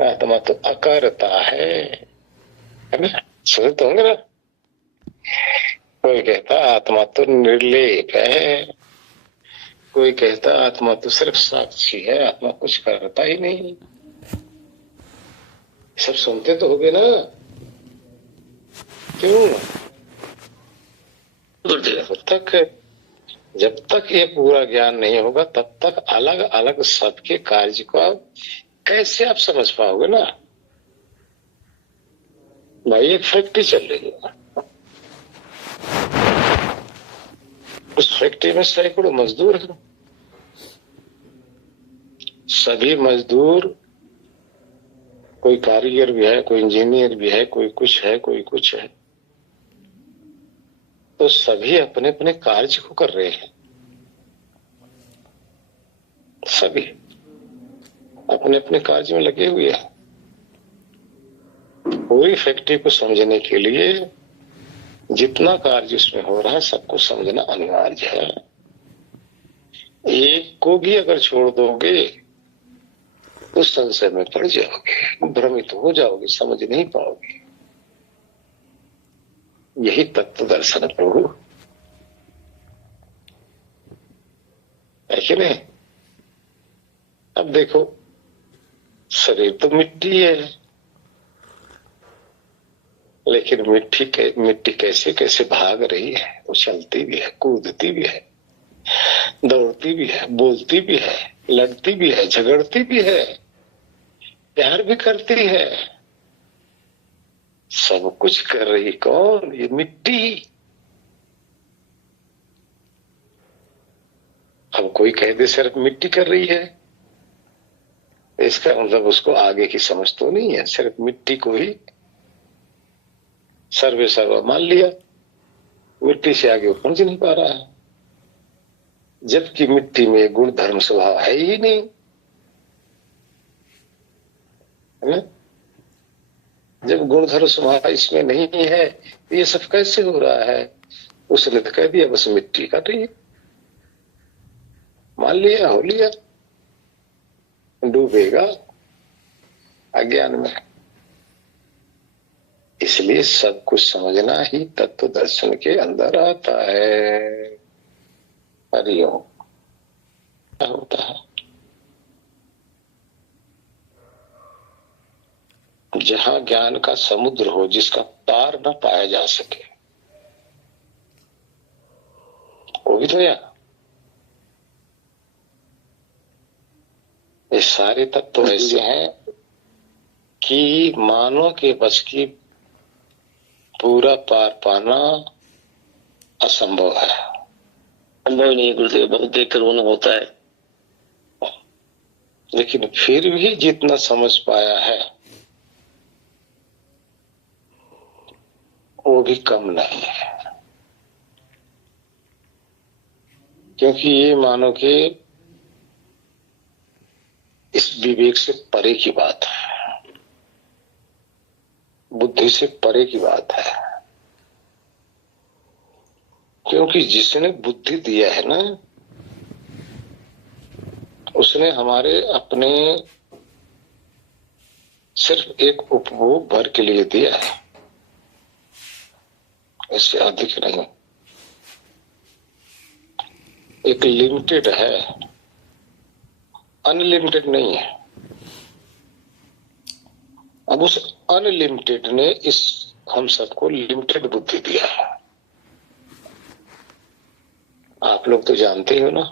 आत्मा तो अकर्ता है ना? सुने तो होंगे ना। कोई कहता आत्मा तो निर्लेप है, कोई कहता आत्मा तो सिर्फ साक्षी है, आत्मा कुछ करता ही नहीं। सब सुनते तो होगे ना? क्यों? जब तक ये पूरा ज्ञान नहीं होगा तब तक अलग अलग सबके कार्य को कैसे आप समझ पाओगे ना? भाई एक फैक्ट्री चल रही है, उस फैक्ट्री में सैकड़ों मजदूर हैं। सभी मजदूर, कोई कारीगर भी है, कोई इंजीनियर भी है, कोई कुछ है, कोई कुछ है, तो सभी अपने अपने कार्य को कर रहे हैं। सभी अपने अपने कार्य में लगे हुए हैं। पूरी फैक्ट्री को समझने के लिए जितना कार्य उसमें हो रहा है सबको समझना अनिवार्य है। एक को भी अगर छोड़ दोगे तो संशय में पड़ जाओगे, भ्रमित हो जाओगे, समझ नहीं पाओगे। यही तत्व दर्शन प्रभु है कि नहीं? अब देखो, शरीर तो मिट्टी है, लेकिन मिट्टी कैसे कैसे भाग रही है। वो चलती भी है, कूदती भी है, दौड़ती भी है, बोलती भी है, लड़ती भी है, झगड़ती भी है, प्यार भी करती है। सब कुछ कर रही कौन? ये मिट्टी। अब कोई कह दे सिर्फ मिट्टी कर रही है, इसका मतलब उसको आगे की समझ तो नहीं है, सिर्फ मिट्टी को ही सर्वे सर्वा मान लिया, मिट्टी से आगे वो पहुंच नहीं पा रहा है। जबकि मिट्टी में गुण धर्म स्वभाव है ही नहीं, है ना? जब गुण धर्म स्वभाव इसमें नहीं है तो ये सब कैसे हो रहा है? उसने तो कह दिया बस मिट्टी का, तो ये मान लिया, हो लिया, डूबेगा अज्ञान में। इसलिए सब कुछ समझना ही तत्व दर्शन के अंदर आता है। हरिओम। क्या होता है? जहां ज्ञान का समुद्र हो जिसका पार न पाया जा सके, वो भी तो यहाँ। ये सारे तत्व ऐसे हैं कि मानव के बस की पूरा पार पाना असंभव है। संभव नहीं गुरुदेव, बहुत देखकर वो होता है। लेकिन फिर भी जितना समझ पाया है वो भी कम नहीं है, क्योंकि ये मानो कि इस विवेक से परे की बात है, बुद्धि से परे की बात है। क्योंकि जिसने बुद्धि दिया है ना, उसने हमारे अपने सिर्फ एक उपभोग भर के लिए दिया है, इससे अधिक नहीं। एक लिमिटेड है, अनलिमिटेड नहीं है। अब उस अनलिमिटेड ने इस हम सबको लिमिटेड बुद्धि दिया है। आप लोग तो जानते हो ना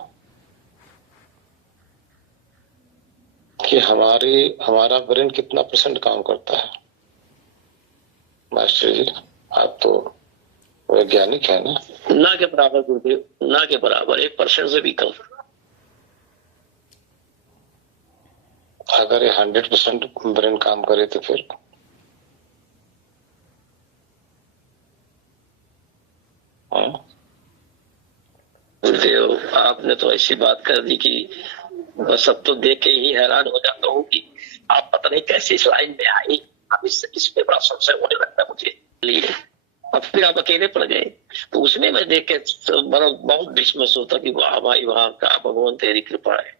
कि हमारा ब्रेन कितना % काम करता है। मास्टर जी, आप तो वैज्ञानिक है ना के बराबर गुरुदेव, ना के बराबर, 1% से भी कम। अगर ये 100% ब्रेन काम करे तो फिर गुरुदेव, आपने तो ऐसी बात कर दी कि बस अब तो देख के ही हैरान हो जाता हूँ कि आप पता नहीं कैसे इस लाइन में आई। अब इस पे बड़ा संशय होने लगता है मुझे लिए। अब फिर आप अकेले पड़ गए, तो उसमें मैं देख के तो बहुत विस्मय होता कि वाह भाई वाह, क्या भगवान तेरी कृपा है।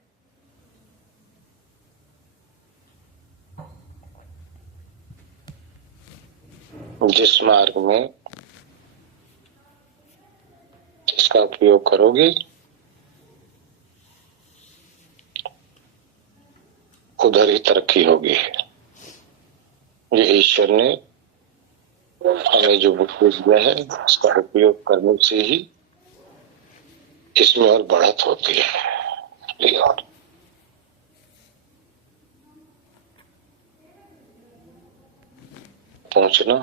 जिस मार्ग में इसका उपयोग करोगे उधर ही तरक्की होगी। ये ईश्वर ने हमें जो बुद्धि दिया है उसका उपयोग करने से ही इसमें और बढ़त होती है। और पहुंचना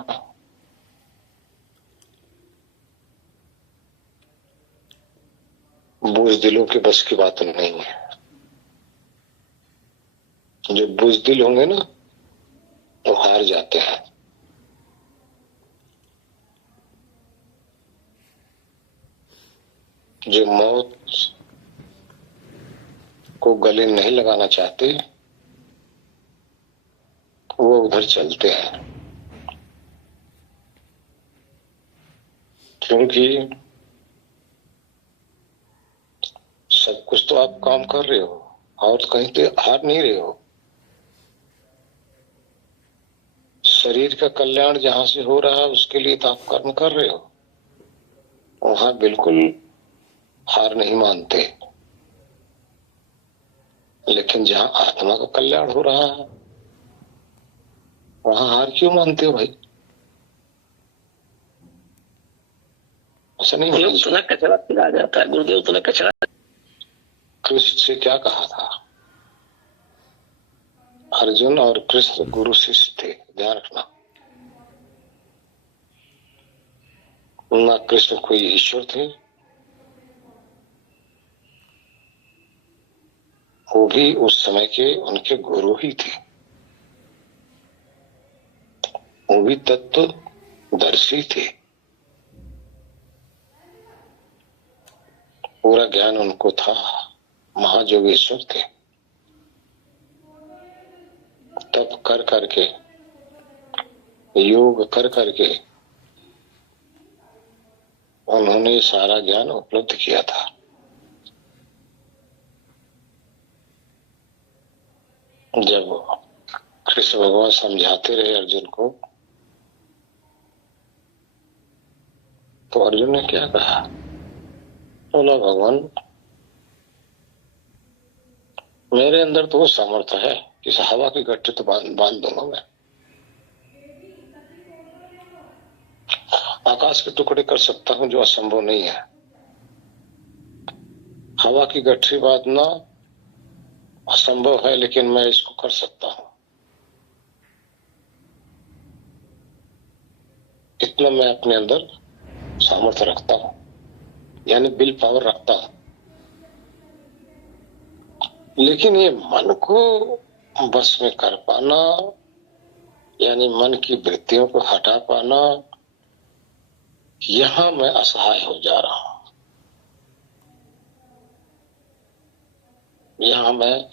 बुजदिलों के बस की बात नहीं है। जो बुजदिल होंगे ना वो हार जाते हैं। जो मौत को गले नहीं लगाना चाहते वो उधर चलते हैं, क्योंकि सब कुछ तो आप काम कर रहे हो और कहीं तो हार नहीं रहे हो। शरीर का कल्याण जहां से हो रहा है उसके लिए तो आप कर्म कर रहे हो, वहां बिल्कुल हार नहीं मानते। लेकिन जहां आत्मा का कल्याण हो रहा है वहां हार क्यों मानते हो भाई? ऐसा नहीं होता। उतना कचरा फिर आ जाता है गुरुदेव, उतना कचरा। कृष्ण से क्या कहा था? अर्जुन और कृष्ण गुरु शिष्य थे, ध्यान रखना। ना कृष्ण कोई ईश्वर थे, वो भी उस समय के उनके गुरु ही थे। वो भी तत्वदर्शी थे, पूरा ज्ञान उनको था, महायोगेश्वर थे। तप कर करके, योग कर करके उन्होंने सारा ज्ञान उपलब्ध किया था। जब कृष्ण भगवान समझाते रहे अर्जुन को, तो अर्जुन ने क्या कहा? बोला भगवान मेरे अंदर तो वो सामर्थ्य है कि इस हवा की गट्ठी तो बांध दूंगा मैं। आकाश के टुकड़े कर सकता हूं जो असंभव नहीं है। हवा की गट्ठी बांधना असंभव है लेकिन मैं इसको कर सकता हूं। इतना मैं अपने अंदर सामर्थ्य रखता हूं, यानी विल पावर रखता हूं। लेकिन ये मन को बस में कर पाना, यानी मन की वृत्तियों को हटा पाना, यहां मैं असहाय हो जा रहा हूं। यहां मैं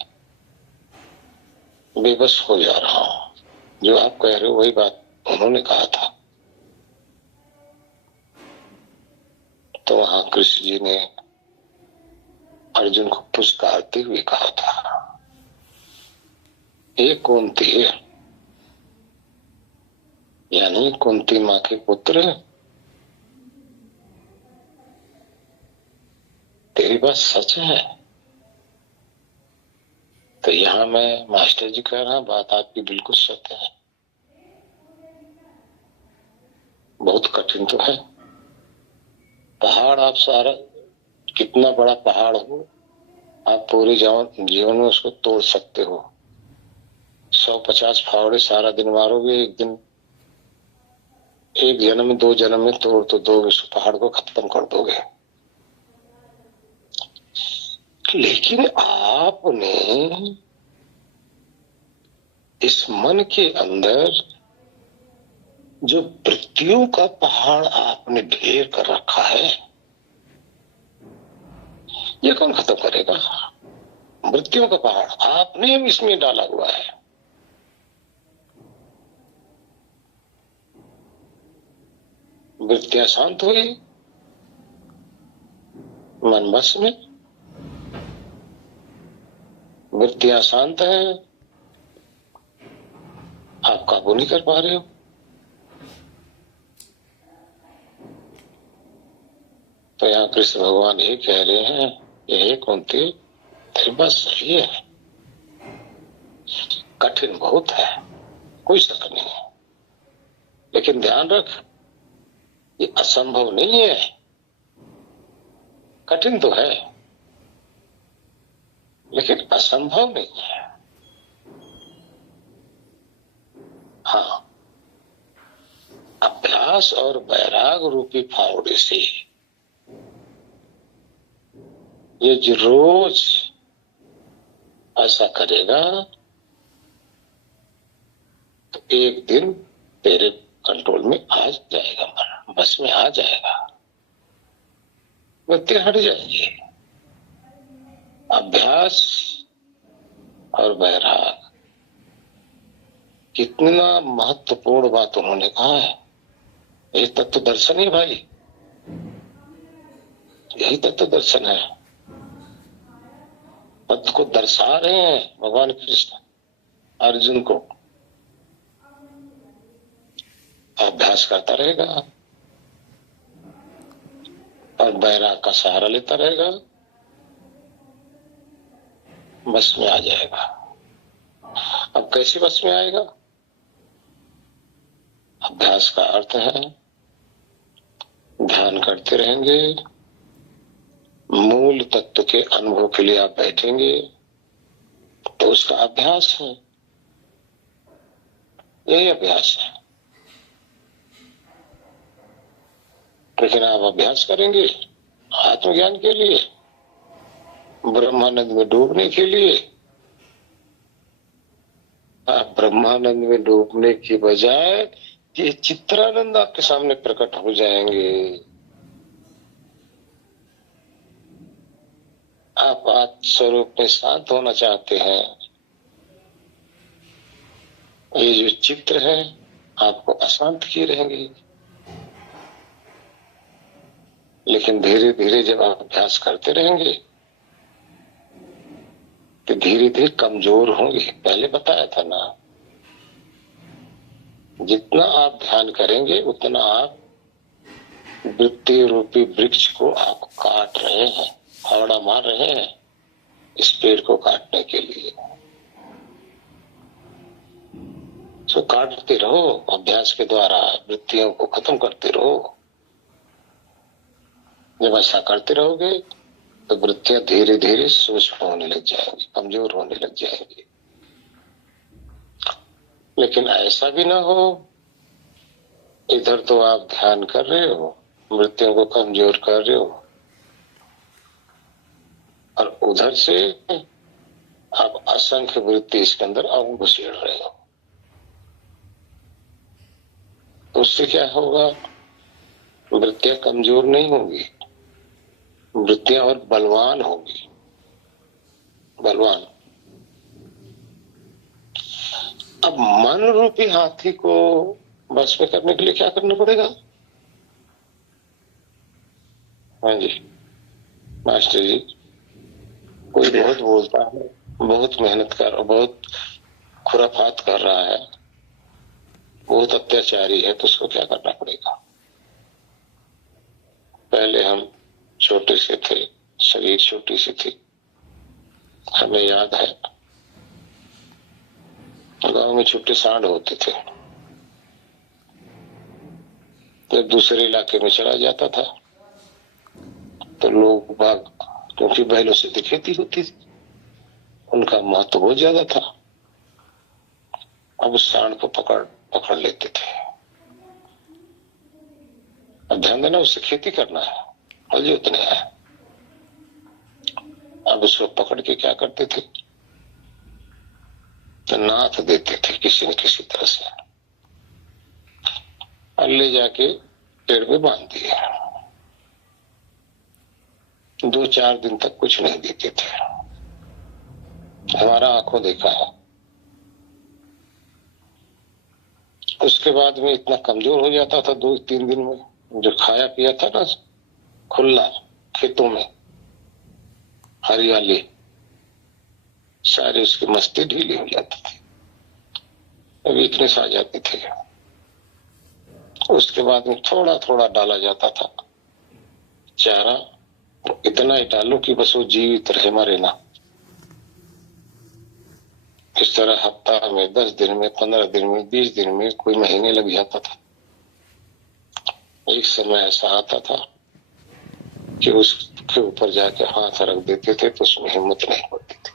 बेबस हो जा रहा हूं। जो आप कह रहे हो वही बात उन्होंने कहा था। तो वहां कृष्ण जी ने अर्जुन को पुचकारते हुए कहा था, ये कुंती है, यानी कुंती माँ के पुत्र, तेरी बात सच है। तो यहाँ मैं मास्टर जी कह रहा हूं, बात आपकी बिल्कुल सत्य है। बहुत कठिन तो है। पहाड़ आप सारा, कितना बड़ा पहाड़ हो, आप पूरे जीवन में उसको तोड़ सकते हो। 150 फावड़े सारा दिन मारोगे, एक दिन, एक जन्म में, 2 जन्म में तोड़ तो दोगे, उस पहाड़ को खत्म कर दोगे। लेकिन आपने इस मन के अंदर जो वृत्तियों का पहाड़ आपने ढेर कर रखा है, ये कौन खत्म करेगा? वृत्तियों का पहाड़ आपने इसमें डाला हुआ है। वृत्तियां शांत हुई, मन बस में, वृत्तियां शांत है, आप काबू नहीं कर पा रहे हो। तो यहाँ कृष्ण भगवान ही कह रहे हैं कि हे कुंती, तेरी बात सही है, कठिन बहुत है, कोई शक नहीं है, लेकिन ध्यान रख ये असंभव नहीं है। कठिन तो है लेकिन असंभव नहीं है। हाँ, अभ्यास और वैराग रूपी फावड़े से ये जो रोज ऐसा करेगा तो एक दिन तेरे कंट्रोल में आ जाएगा, मन बस में आ जाएगा, वृत्ति हट जाएगी। अभ्यास और वैराग कितना महत्वपूर्ण बात उन्होंने कहा है। यही तत्व दर्शन है भाई, यही तत्व दर्शन है। तत्व को दर्शा रहे हैं भगवान कृष्ण अर्जुन को। अभ्यास करता रहेगा और वैराग का सहारा लेता रहेगा, बस में आ जाएगा। अब कैसे बस में आएगा? अभ्यास का अर्थ है ध्यान करते रहेंगे, मूल तत्व के अनुभव के लिए आप बैठेंगे तो उसका अभ्यास है, यही अभ्यास है। लेकिन आप अभ्यास करेंगे आत्मज्ञान के लिए, ब्रह्मानंद में डूबने के लिए। आप ब्रह्मानंद में डूबने की बजाय ये चित्रानंद आपके सामने प्रकट हो जाएंगे। आप आत्मस्वरूप में शांत होना चाहते हैं, ये जो चित्र है आपको अशांत किए रहेंगे। लेकिन धीरे धीरे जब आप अभ्यास करते रहेंगे तो धीरे धीरे कमजोर होंगे। पहले बताया था ना, जितना आप ध्यान करेंगे उतना आप वृत्ति रूपी वृक्ष को आप काट रहे हैं, फावड़ा मार रहे हैं इस पेड़ को काटने के लिए। तो काटते रहो, अभ्यास के द्वारा वृत्तियों को खत्म करते रहो। जब ऐसा करते रहोगे तो वृत्तियां धीरे धीरे सूक्ष्म होने लग जाएंगी, कमजोर होने लग जाएंगी। लेकिन ऐसा भी ना हो, इधर तो आप ध्यान कर रहे हो, वृत्तियों को कमजोर कर रहे हो, और उधर से आप असंख्य वृत्ति इसके अंदर अब घुसेड़ रहे हो। तो उससे क्या होगा? वृत्तियां कमजोर नहीं होंगी, वृत्तियां और बलवान होगी, बलवान। अब मन रूपी हाथी को बस में करने के लिए क्या करना पड़ेगा? हाँ जी मास्टर जी, कोई बहुत बोलता है, बहुत मेहनत कर, बहुत खुराफात कर रहा है, बहुत अत्याचारी है, तो उसको क्या करना पड़ेगा? पहले हम छोटे से थे, शरीर छोटी सी थी, हमें याद है गांव में छोटे सांड होते थे। जब दूसरे इलाके में चला जाता था तो लोग बाग, क्योंकि बैलों से खेती होती थी, उनका महत्व बहुत ज्यादा था। अब उस सांड को पकड़ लेते थे। अब ध्यान देना, उससे खेती करना है, हल जोतने है। अब उसको पकड़ के क्या करते थे? तो नाथ देते थे किसी न किसी तरह से, और ले जाके पेड़ पे बांध दिया। 2-4 दिन तक कुछ नहीं देते थे, हमारा आंखों देखा है। उसके बाद में इतना कमजोर हो जाता था 2-3 दिन में, जो खाया पिया था ना खुला खेतों में, हरियाली, सारे उसकी मस्ती ढीली हो जाती थी, वीकनेस आ जाती थी। उसके बाद में थोड़ा थोड़ा डाला जाता था, चारा इतना ही डालो कि बस वो जीवित रहे, मरे ना। इस तरह हफ्ता में, 10 दिन में, 15 दिन में, 20 दिन में, कोई महीने लग जाता था। एक समय ऐसा आता था कि उसके ऊपर जाके हाथ रख देते थे तो उसमें हिम्मत नहीं होती थी।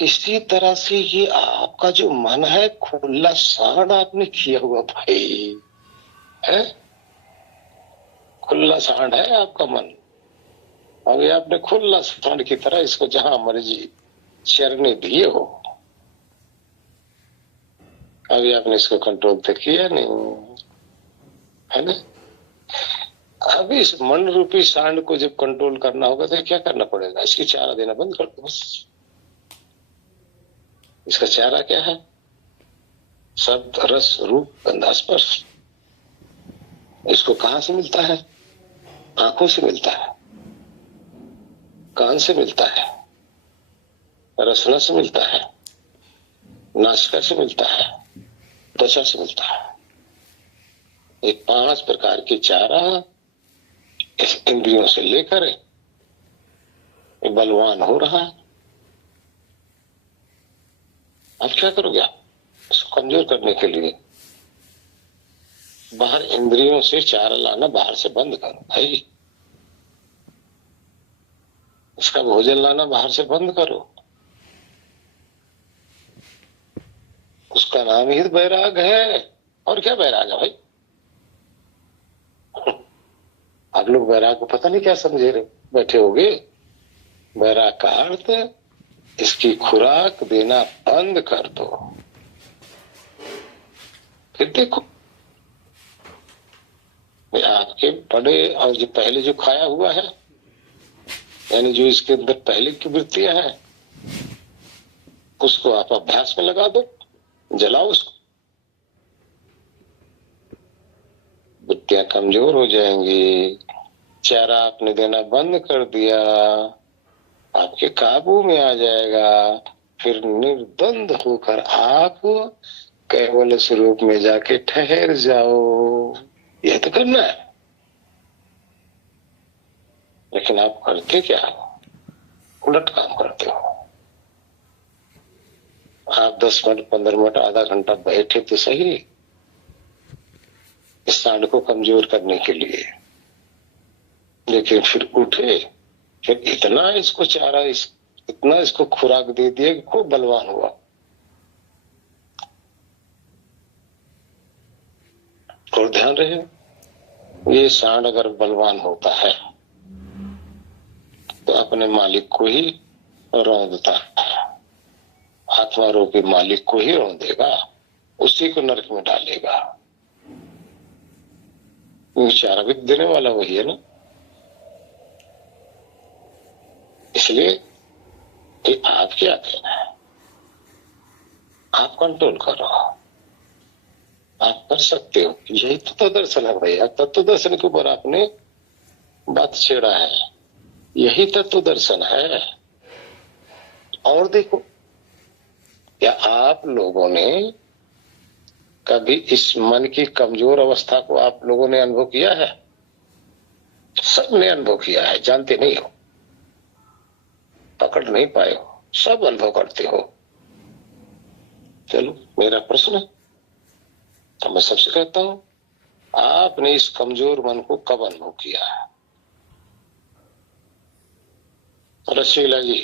इसी तरह से ये आपका जो मन है, खुला सांड आपने किया हुआ भाई है, खुला सांड है आपका मन। अभी आपने खुला सांड की तरह इसको जहां मर्जी चरने दिए हो। अभी आपने इसको कंट्रोल तो किया नहीं, है ना। अभी इस मन रूपी सांड को जब कंट्रोल करना होगा तो क्या करना पड़ेगा? इसकी चारा देना बंद कर दो बस। इसका चारा क्या है? शब्द, रस, रूप, गंध, स्पर्श। इसको कहां से मिलता है? आंखों से मिलता है, कान से मिलता है, रसना से मिलता है, नासिका से मिलता है, त्वचा से मिलता है। ये 5 प्रकार के चारा इस इंद्रियों से लेकर ये बलवान हो रहा है। अब क्या करोगे आप? इसको कमजोर करने के लिए बाहर इंद्रियों से चारा लाना बाहर से बंद करो भाई। इसका भोजन लाना बाहर से बंद करो। उसका नाम ही बैराग है। और क्या बैराग है भाई? आप लोग बैराग को पता नहीं क्या समझे रहे बैठे होगे। बैराग का अर्थ इसकी खुराक देना बंद कर दो। फिर देखो आपके बड़े और जो पहले जो खाया हुआ है, यानी जो इसके अंदर पहले की वृत्तियां हैं, उसको आप अभ्यास में लगा दो, जलाओ उसको। वृत्तियां कमजोर हो जाएंगी। चारा आपने देना बंद कर दिया, आपके काबू में आ जाएगा। फिर निर्द्वंद होकर आप केवल स्वरूप में जाके ठहर जाओ। यह तो करना है। लेकिन आप करते क्या हो? उलट काम करते हो। आप 10 मिनट, 15 मिनट, आधा घंटा बैठे तो सही इस सांड को कमजोर करने के लिए, लेकिन फिर उठे, फिर इतना इसको चारा, इतना इसको खुराक दे दिया कि खूब बलवान हुआ। और ध्यान रहे, ये सांड अगर बलवान होता है तो अपने मालिक को ही रौंदता है। आत्मा रूपी मालिक को ही रौंदेगा, उसी को नरक में डालेगा। चारा भी देने वाला वही है ना। इसलिए कि आप क्या कहना है, आप कंट्रोल करो। आप कर सकते हो। यही तो दर्शन है भैया। तत्व दर्शन के ऊपर आपने बात छेड़ा है। यही तत्व दर्शन है। और देखो, क्या आप लोगों ने कभी इस मन की कमजोर अवस्था को आप लोगों ने अनुभव किया है? सबने अनुभव किया है, जानते नहीं हो, पकड़ नहीं पाए हो, सब अनुभव करते हो। चलो, मेरा प्रश्न है तो मैं सबसे कहता हूं, आपने इस कमजोर मन को कब अनुभव किया है? रसीला जी,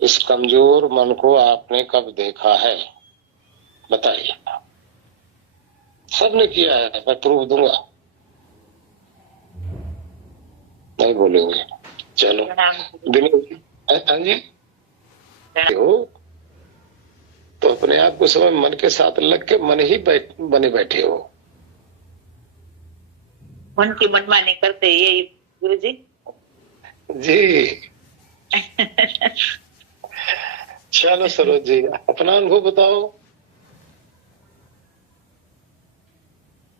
इस कमजोर मन को आपने कब देखा है? बताइए। सबने किया है, मैं प्रूफ दूंगा। नहीं बोलेंगे। चलो, हाँ जी, हो तो अपने आप को समय मन के साथ लग के मन ही बने बैठे हो। मन की मनमानी करते ये गुरु जी। जी चलो सरोज जी, अपना अनुभव बताओ।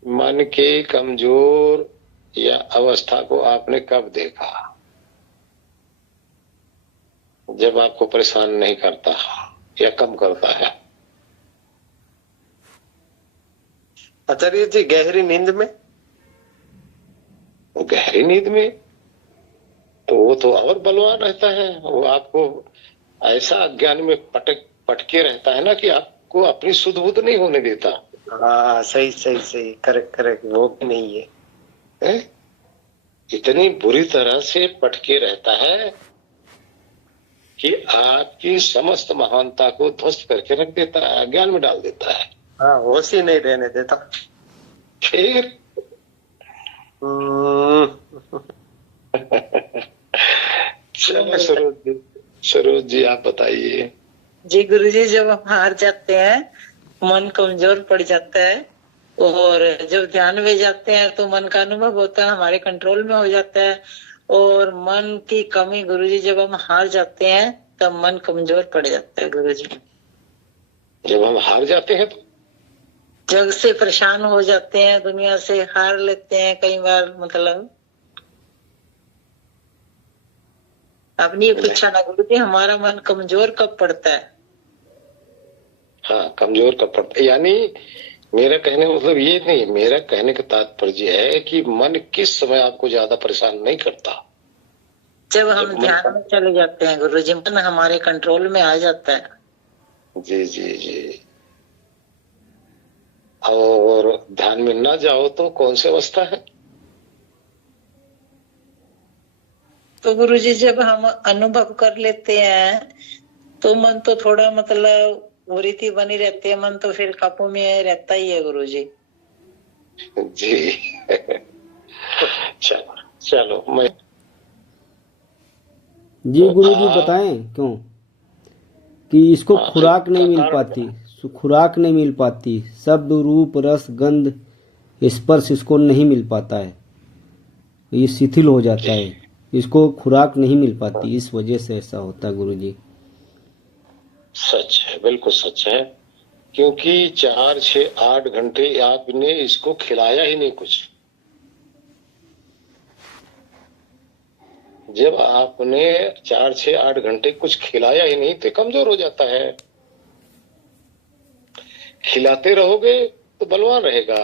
मन के कमजोर या अवस्था को आपने कब देखा? जब आपको परेशान नहीं करता या कम करता है। आचार्य जी गहरी नींद में? गहरी नींद में तो वो तो और बलवान रहता है। वो आपको ऐसा अज्ञान में पटके रहता है ना कि आपको अपनी सुध बुध नहीं होने देता हाँ सही सही सही, करेक्ट करेक्ट, वो भी नहीं है? इतनी बुरी तरह से पटके रहता है कि आपकी समस्त महानता को ध्वस्त करके रख देता है, अज्ञान में डाल देता है। हाँ, होश ही नहीं रहने देता। फिर चलो सरोज जी आप बताइए। जी गुरुजी, जब हम हार जाते हैं, मन कमजोर पड़ जाता है, और जब ध्यान में जाते हैं तो मन का अनुभव होता है, हमारे कंट्रोल में हो जाता है। और मन की कमी गुरुजी, जब हम हार जाते हैं तब मन कमजोर पड़ जाता है गुरुजी। जब हम हार जाते हैं तो जग से परेशान हो जाते हैं, दुनिया से हार लेते हैं कई बार, मतलब अपनी ये पूछा ना गुरुजी, हमारा मन कमजोर कब पड़ता है? हाँ, कमजोर कब पड़ता है, यानी मेरा कहने का मतलब ये नहीं, मेरा कहने का तात्पर्य है कि मन किस समय आपको ज्यादा परेशान नहीं करता। जब हम ध्यान में चले जाते हैं गुरुजी, मन हमारे कंट्रोल में आ जाता है। जी जी जी। और ध्यान में ना जाओ तो कौन सी अवस्था है? तो गुरुजी, जब हम अनुभव कर लेते हैं तो मन तो थोड़ा मतलब वृत्ति बनी रहती है, मन तो फिर काबू में रहता ही है गुरुजी। जी चलो चलो मैं जी गुरुजी बताएं क्यों कि इसको खुराक नहीं मिल पाती, खुराक नहीं मिल पाती, शब्द रूप रस गंध स्पर्श इसको नहीं मिल पाता है, ये शिथिल हो जाता है, इसको खुराक नहीं मिल पाती, इस वजह से ऐसा होता है गुरुजी। सच है, बिल्कुल सच है, क्योंकि 4, 6, 8 घंटे आपने इसको खिलाया ही नहीं कुछ। जब आपने 4, 6, 8 घंटे कुछ खिलाया ही नहीं तो कमजोर हो जाता है। खिलाते रहोगे तो बलवान रहेगा।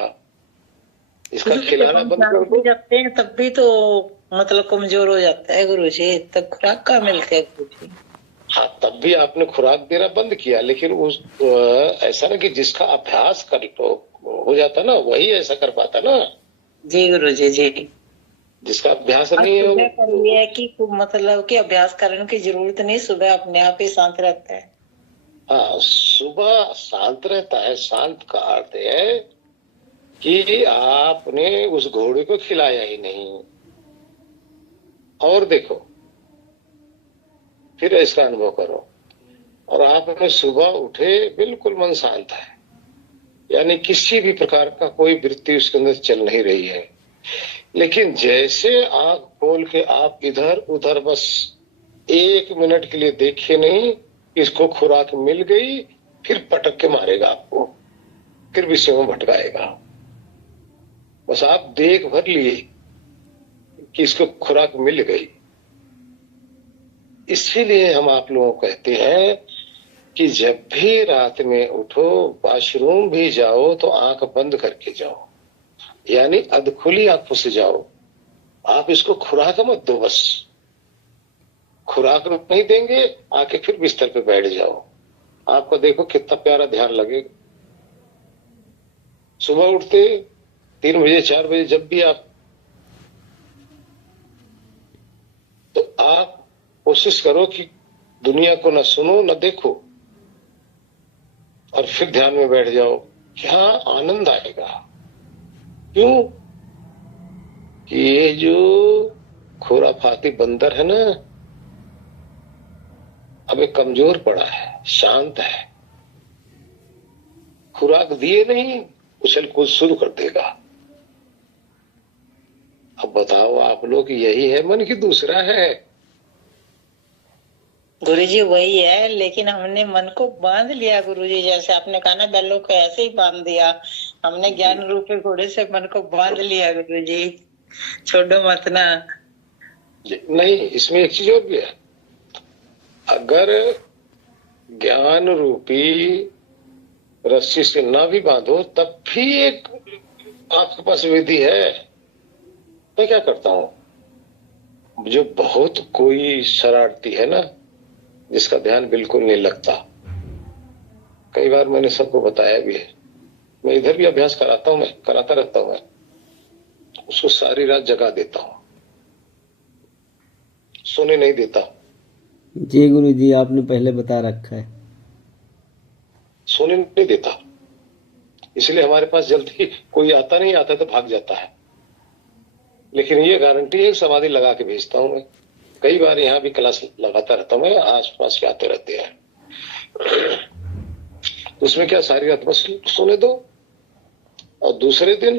इसका खिलाना बंद कर दो, जाते हैं तब भी तो मतलब कमजोर हो जाता है गुरुजी, तब खुराक कहाँ मिलती है गुरुजी? हाँ, तब भी आपने खुराक देना बंद किया, लेकिन उस ऐसा ना कि जिसका अभ्यास कर तो हो जाता ना, वही ऐसा कर पाता ना। जी गुरुजी जी। जिसका अभ्यास नहीं है ये है कि मतलब कि अभ्यास करने की जरूरत नहीं, सुबह अपने आप ही शांत रहता है। हाँ, सुबह शांत रहता है। शांत का अर्थ है कि आपने उस घोड़े को खिलाया ही नहीं। और देखो, फिर इसका अनुभव करो, और आपने सुबह उठे बिल्कुल मन शांत है, यानी किसी भी प्रकार का कोई वृत्ति उसके अंदर चल नहीं रही है। लेकिन जैसे आंख खोल के आप इधर उधर बस 1 मिनट के लिए देखिए नहीं, इसको खुराक मिल गई, फिर पटक के मारेगा आपको, फिर विषय में भटकाएगा। बस आप देख भर लिए कि इसको खुराक मिल गई। इसीलिए हम आप लोगों को कहते हैं कि जब भी रात में उठो, वॉशरूम भी जाओ तो आंख बंद करके जाओ, यानी अधखुली आंखों से जाओ। आप इसको खुराक मत दो, बस खुराक नहीं देंगे, आके फिर बिस्तर पे बैठ जाओ, आपको देखो कितना प्यारा ध्यान लगेगा। सुबह उठते 3 बजे 4 बजे जब भी आप, तो आप कोशिश करो कि दुनिया को न सुनो न देखो, और फिर ध्यान में बैठ जाओ। क्या आनंद आएगा। क्यों कि ये जो खुराफाती बंदर है ना, अबे कमजोर पड़ा है, शांत है, खुराक दिए नहीं उछल कूद शुरू कर देगा। अब बताओ आप लोग, यही है मन की दूसरा है? गुरुजी वही है, लेकिन हमने मन को बांध लिया गुरुजी, जैसे आपने कहा ना, बैलों को ऐसे ही बांध दिया, हमने ज्ञान रूपी घोड़े से मन को बांध लिया गुरुजी, छोड़ो मत ना। नहीं, इसमें एक चीज और भी है। अगर ज्ञान रूपी रस्सी से ना भी बांधो तब भी एक आपके पास विधि है। मैं क्या करता हूं, जो बहुत कोई शरारती है ना, जिसका ध्यान बिल्कुल नहीं लगता, कई बार मैंने सबको बताया भी है, मैं इधर भी अभ्यास कराता हूं, मैं कराता रहता हूं, मैं उसको सारी रात जगा देता हूं, सोने नहीं देता। जी गुरु जी, आपने पहले बता रखा है। सोने नहीं देता, इसलिए हमारे पास जल्दी कोई आता नहीं, आता तो भाग जाता है। लेकिन ये गारंटी है, समाधि लगा के भेजता हूं मैं। कई बार यहाँ भी क्लास लगाता रहता हूं मैं, आस पास के आते रहते हैं। उसमें क्या, सारी रात बस सोने दो और दूसरे दिन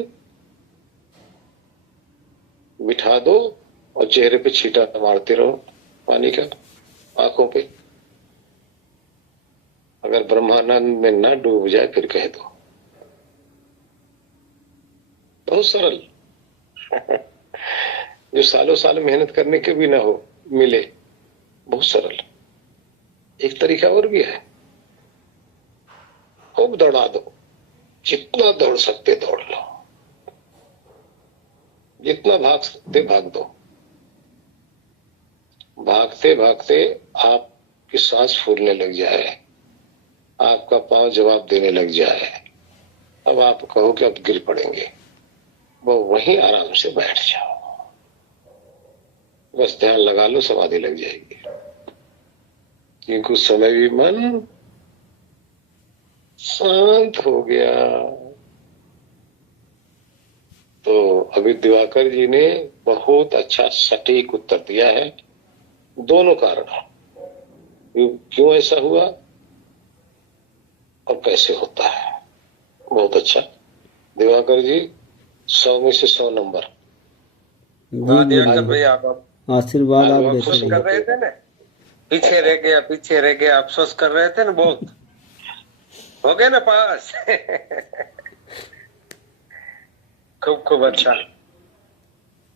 बिठा दो और चेहरे पे छींटा मारते रहो पानी का, आंखों पे। अगर ब्रह्मानंद में न डूब जाए फिर कह दो। बहुत सरल। जो सालों साल मेहनत करने के भी ना हो मिले, बहुत सरल। एक तरीका और भी है, खूब दौड़ा दो, जितना दौड़ सकते दौड़ लो, जितना भाग सकते भाग दो। भागते भागते आपकी सांस फूलने लग जाए, आपका पांव जवाब देने लग जाए, अब आप कहो कि अब गिर पड़ेंगे, वो वहीं आराम से बैठ जाओ, बस ध्यान लगा लो, समाधि लग जाएगी। क्योंकि उस समय भी मन शांत हो गया। तो अभी दिवाकर जी ने बहुत अच्छा सटीक उत्तर दिया है, दोनों कारण, क्यों ऐसा हुआ और कैसे होता है। बहुत अच्छा दिवाकर जी, 100 में से 100 नंबर। जी दिवाकर गुरु भाई, जी, आप आशीर्वाद आप वो देते अफसोस कर रहिए। रहे थे ना, पीछे रह गया अफसोस कर रहे थे ना, बहुत हो गए ना पास। खूब खूब अच्छा।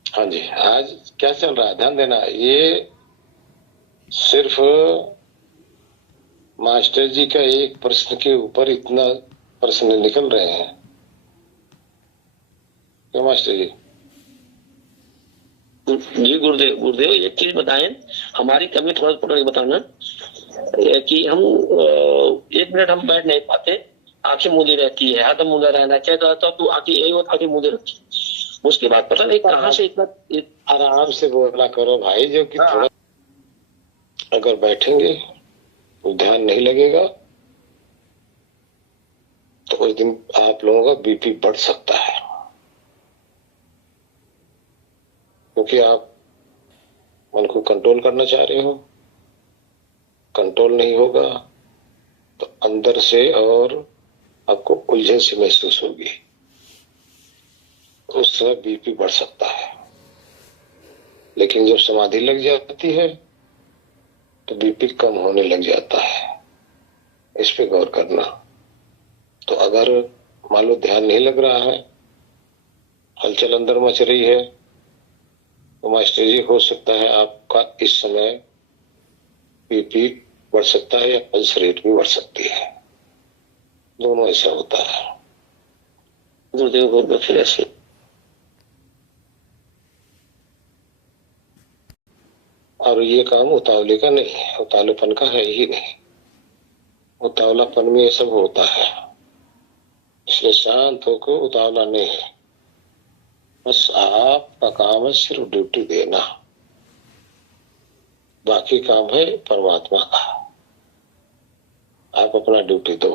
हाँ जी, आज क्या चल रहा है, ध्यान देना। ये सिर्फ मास्टर जी का एक प्रश्न के ऊपर इतना प्रश्न निकल रहे हैं, क्या मास्टर जी? जी गुरुदेव, गुरुदेव एक चीज बताएं, हमारी कमी थोड़ा थोड़ा बताना कि हम 1 मिनट हम बैठ नहीं पाते, आंखें मूंदी रहती है, हरदम मूंदा रहना चाहिए, तो आंखें यही होता आंखें मूंदी रहती, उसके बाद पता नहीं कहाँ से इतना आराम से बोला करो भाई, जो कि थोड़ा अगर बैठेंगे तो ध्यान नहीं लगेगा तो उस दिन आप लोगों का बीपी बढ़ सकता है, क्योंकि आप मन को कंट्रोल करना चाह रहे हो। कंट्रोल नहीं होगा तो अंदर से और आपको उलझन सी महसूस होगी, उस समय बीपी बढ़ सकता है। लेकिन जब समाधि लग जाती है तो बीपी कम होने लग जाता है, इस पे गौर करना। तो अगर मान लो ध्यान नहीं लग रहा है, हलचल अंदर मच रही है, तो मास्टर जी हो सकता है आपका इस समय बीपी बढ़ सकता है या पल्स रेट भी बढ़ सकती है, दोनों ऐसा होता है। गुरुदेव को फिर ऐसे और ये काम उतावले का नहीं है, उतावलेपन का है ही नहीं। उतावलापन में ये सब होता है, इसलिए शांत होकर उतावला नहीं है। बस आपका काम है सिर्फ ड्यूटी देना, बाकी काम है परमात्मा का। आप अपना ड्यूटी दो,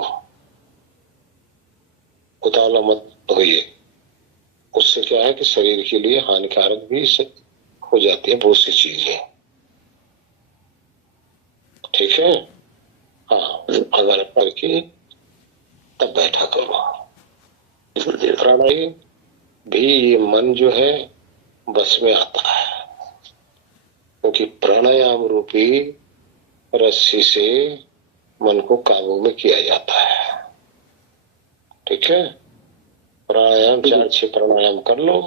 उतावला मत होइए। उससे क्या है कि शरीर के लिए हानिकारक भी हो जाती है बहुत सी चीजें, ठीक है। हाँ, अगर करके तब बैठा करो। प्राणायाम भी ये मन जो है बस में आता है, क्योंकि प्राणायाम रूपी रस्सी से मन को काबू में किया जाता है, ठीक है। प्राणायाम 4-6 प्राणायाम कर लो,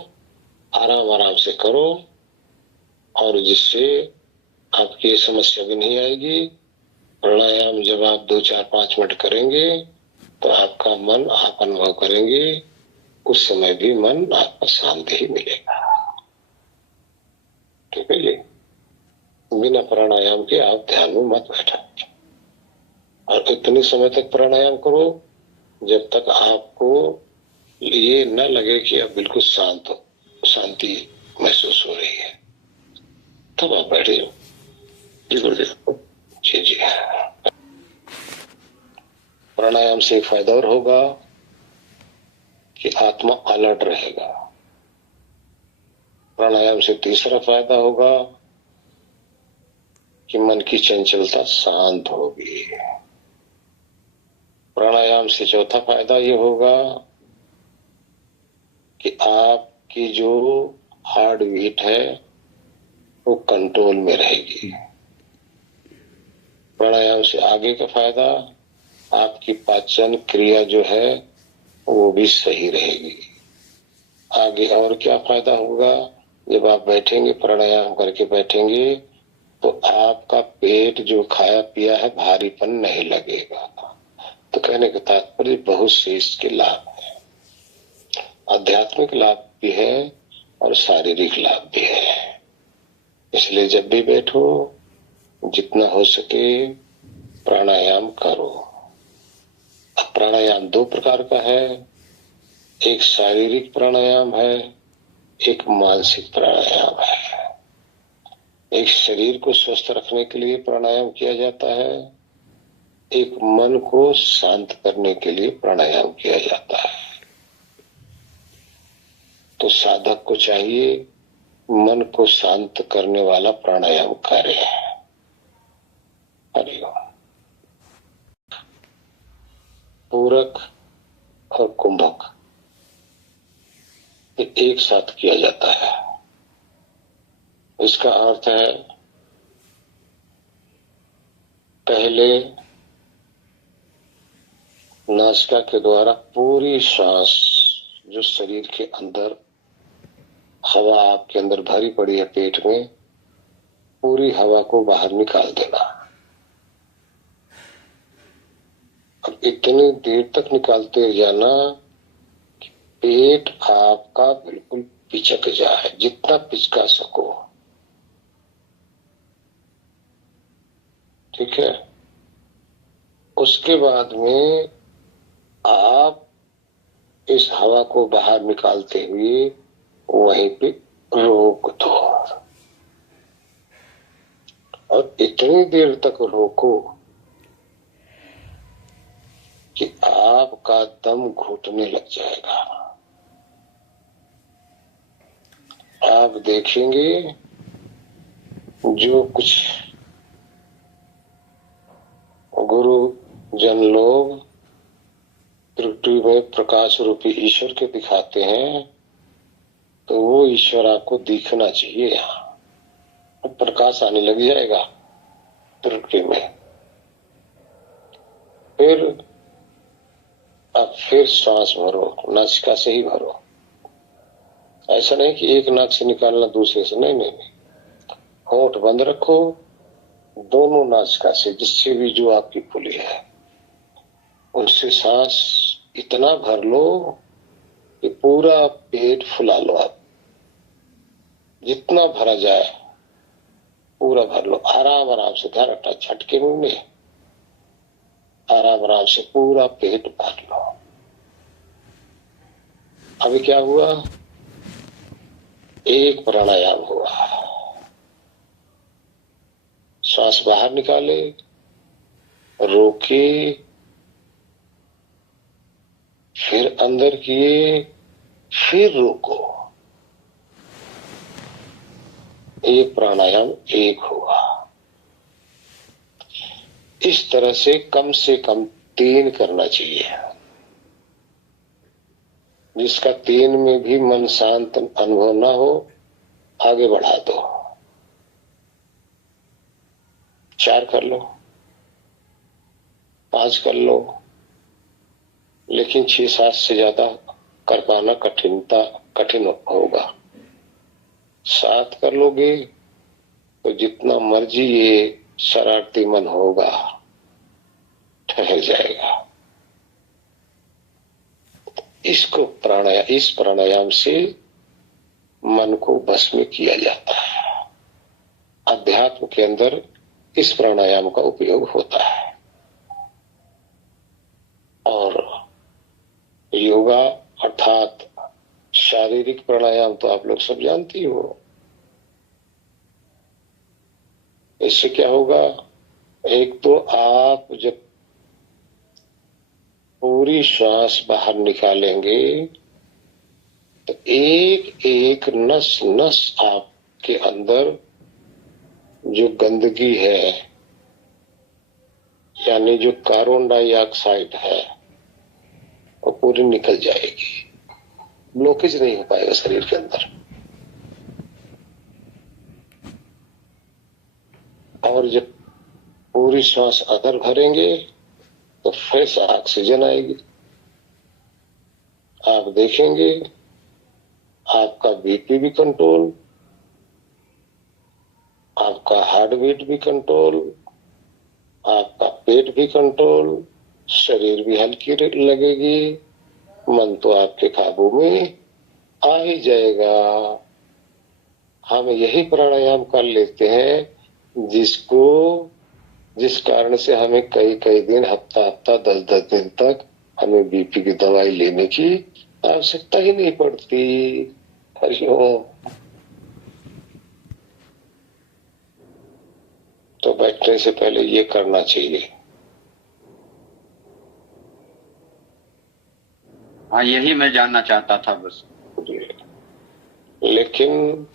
आराम आराम से करो, और जिससे आपकी समस्या भी नहीं आएगी। प्राणायाम जब आप 2-4-5 मिनट करेंगे तो आपका मन आप अनुभव करेंगे, उस समय भी मन आपका शांत ही मिलेगा। ठीक है जी। बिना प्राणायाम के आप ध्यान में मत बैठो, और इतने समय तक प्राणायाम करो जब तक आपको ये न लगे कि आप बिल्कुल शांत हो, शांति महसूस हो रही है, तब आप बैठे जाओ। जी गुरुदेव। जी जी। प्राणायाम से एक फायदा और होगा कि आत्मा अलर्ट रहेगा। प्राणायाम से तीसरा फायदा होगा कि मन की चंचलता शांत होगी। प्राणायाम से चौथा फायदा ये होगा कि आपकी जो हार्ट बीट है वो कंट्रोल में रहेगी। प्राणायाम से आगे का फायदा, आपकी पाचन क्रिया जो है वो भी सही रहेगी। आगे और क्या फायदा होगा, जब आप बैठेंगे प्राणायाम करके बैठेंगे तो आपका पेट जो खाया पिया है भारीपन नहीं लगेगा। तो कहने का तात्पर्य बहुत से इसके लाभ है, आध्यात्मिक लाभ भी है और शारीरिक लाभ भी है। इसलिए जब भी बैठो जितना हो सके प्राणायाम करो। अब प्राणायाम दो प्रकार का है, एक शारीरिक प्राणायाम है, एक मानसिक प्राणायाम है। एक शरीर को स्वस्थ रखने के लिए प्राणायाम किया जाता है, एक मन को शांत करने के लिए प्राणायाम किया जाता है। तो साधक को चाहिए मन को शांत करने वाला प्राणायाम करे। हरिओम। पूरक और कुंभक ये एक साथ किया जाता है। इसका अर्थ है पहले नासिका के द्वारा पूरी सांस जो शरीर के अंदर हवा आपके अंदर भरी पड़ी है पेट में, पूरी हवा को बाहर निकाल देना। अब इतनी देर तक निकालते जाना कि पेट आपका बिल्कुल पिचक जाए, जितना पिचका सको। ठीक है। उसके बाद में आप इस हवा को बाहर निकालते हुए वहीं पे रोक दो, और इतनी देर तक रोको कि आपका दम घुटने लग जाएगा। आप देखेंगे जो कुछ गुरु जन लोग पृथ्वी में प्रकाश रूपी ईश्वर के दिखाते हैं, तो वो ईश्वर आपको दिखना चाहिए। यहाँ तो प्रकाश आने लग जाएगा पृथ्वी में। फिर आप फिर सांस भरो, नासिका से ही भरो। ऐसा नहीं कि एक नाक से निकालना दूसरे से, नहीं नहीं नहीं। होंठ बंद रखो दोनों नासिका से, जिससे भी जो आपकी खुली है उनसे सांस इतना भर लो कि पूरा पेट फुला लो। आप जितना भरा जाए पूरा भर लो। आराम आराम से, ध्यान रखना झटके मुंह में, आराम आराम से पूरा पेट भर लो। अभी क्या हुआ, एक प्राणायाम हुआ। सांस बाहर निकाले, रोके, फिर अंदर किए, फिर रोको। ये प्राणायाम एक हुआ। इस तरह से कम 3 करना चाहिए। जिसका 3 में भी मन शांत अनुभव ना हो, आगे बढ़ा दो, 4 कर लो, 5 कर लो, लेकिन 6-7 से ज्यादा कर पाना कठिन होगा। 7 कर लोगे तो जितना मर्जी ये शरारती मन होगा ठहर जाएगा। इस प्राणायाम से मन को भस्म किया जाता है। अध्यात्म के अंदर इस प्राणायाम का उपयोग होता है। और योगा अर्थात शारीरिक प्राणायाम तो आप लोग सब जानती हो। इससे क्या होगा, एक तो आप जब पूरी श्वास बाहर निकालेंगे तो एक एक नस नस आपके अंदर जो गंदगी है, यानी जो कार्बन डाइऑक्साइड है, वो पूरी निकल जाएगी। ब्लॉकेज नहीं हो पाएगा शरीर के अंदर। और जब पूरी श्वास अंदर भरेंगे तो फ्रेश ऑक्सीजन आएगी। आप देखेंगे आपका बीपी भी कंट्रोल, आपका हार्ट बीट भी कंट्रोल, आपका पेट भी कंट्रोल, शरीर भी हल्की लगेगी, मन तो आपके काबू में आ ही जाएगा। हम यही प्राणायाम कर लेते हैं जिस कारण से हमें कई दिन, हफ्ता 10 दिन तक हमें बीपी की दवाई लेने की आवश्यकता ही नहीं पड़ती। हरिओम। तो बैठने से पहले ये करना चाहिए। हाँ, यही मैं जानना चाहता था बस। लेकिन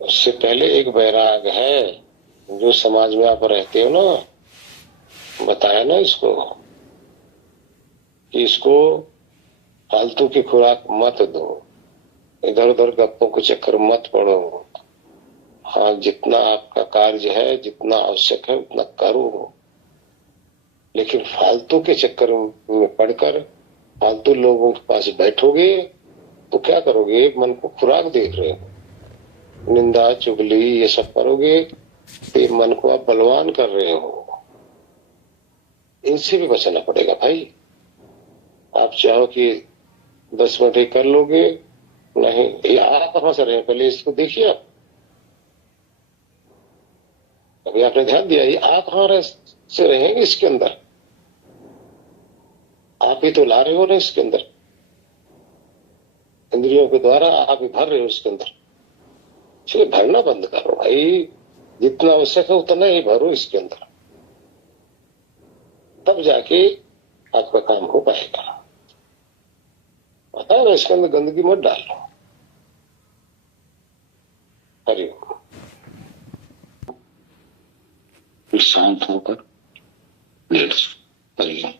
उससे पहले एक वैराग है जो समाज में आप रहते हो ना, बताया ना इसको कि इसको फालतू की खुराक मत दो, इधर उधर गप्पों के चक्कर मत पड़ो। हाँ, जितना आपका कार्य है, जितना आवश्यक है उतना करो, लेकिन फालतू के चक्कर में पड़कर फालतू लोगों के पास बैठोगे तो क्या करोगे? मन को खुराक देख रहे हो, निंदा चुगली ये सब करोगे तो मन को आप बलवान कर रहे हो। इनसे भी बचना पड़ेगा भाई। आप चाहो कि 10 मिनट ही कर लोगे, नहीं, ये आप कहां से रहे हैं? पहले इसको देखिए। आप अभी आपने ध्यान दिया, ये आप कहां से रहेंगे इसके अंदर? आप ही तो ला रहे हो ना इसके अंदर, इंद्रियों के द्वारा आप ही भर रहे हो इसके अंदर। इसलिए भरना बंद करो भाई, जितना आवश्यक है उतना ही भरो इसके अंदर, तब जाके आपका काम हो पाएगा। पता है ना, इसके अंदर गंदगी मत डालो। हरिओम। शांत होकर लेट। हरिओम।